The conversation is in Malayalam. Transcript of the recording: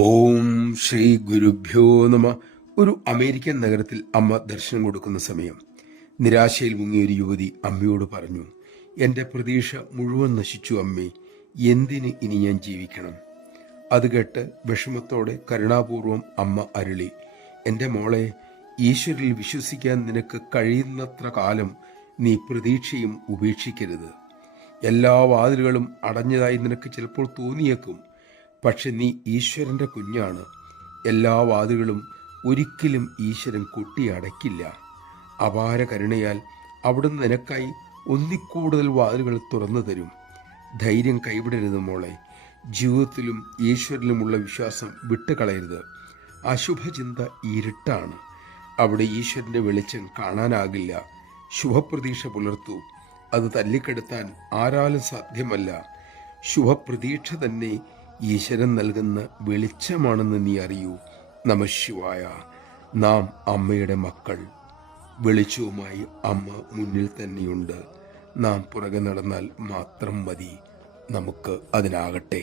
ഓം ശ്രീ ഗുരുഭ്യോ നമ. ഒരു അമേരിക്കൻ നഗരത്തിൽ അമ്മ ദർശനം കൊടുക്കുന്ന സമയം നിരാശയിൽ മുങ്ങിയ ഒരു യുവതി അമ്മയോട് പറഞ്ഞു, എൻ്റെ പ്രതീക്ഷ മുഴുവൻ നശിച്ചു അമ്മേ, എന്തിന് ഇനി ഞാൻ ജീവിക്കണം? അത് കേട്ട് വിഷമത്തോടെ കരുണാപൂർവം അമ്മ അരുളി, എൻ്റെ മോളെ, ഈശ്വരിൽ വിശ്വസിക്കാൻ നിനക്ക് കഴിയുന്നത്ര കാലം നീ പ്രതീക്ഷയും ഉപേക്ഷിക്കരുത്. എല്ലാ വാതിലുകളും അടഞ്ഞതായി നിനക്ക് ചിലപ്പോൾ തോന്നിയേക്കും. പക്ഷെ നീ ഈശ്വരൻ്റെ കുഞ്ഞാണ്. എല്ലാ വാതിലുകളും ഒരിക്കലും ഈശ്വരൻ കൊട്ടിയടയ്ക്കില്ല. അപാര കരുണയാൽ അവിടുന്ന് നിനക്കായി ഒന്നിക്കൂടുതൽ വാതിലുകൾ തുറന്നു തരും. ധൈര്യം കൈവിടരുത് മോളെ. ജീവിതത്തിലും ഈശ്വരനിലുമുള്ള വിശ്വാസം വിട്ടുകളയരുത്. അശുഭചിന്ത ഇരുട്ടാണ്. അവിടെ ഈശ്വരൻ്റെ വെളിച്ചം കാണാനാകില്ല. ശുഭപ്രതീക്ഷ പുലർത്തൂ. അത് തല്ലിക്കെടുത്താൻ ആരാലും സാധ്യമല്ല. ശുഭപ്രതീക്ഷ തന്നെ ഈശ്വരൻ നൽകുന്ന വെളിച്ചമാണെന്ന് നീ അറിയൂ. നമഃശിവായ. നാം അമ്മയുടെ മക്കൾ. വെളിച്ചവുമായി അമ്മ മുന്നിൽ തന്നെയുണ്ട്. നാം പുറകെ നടന്നാൽ മാത്രം മതി. നമുക്ക് അതിനാകട്ടെ.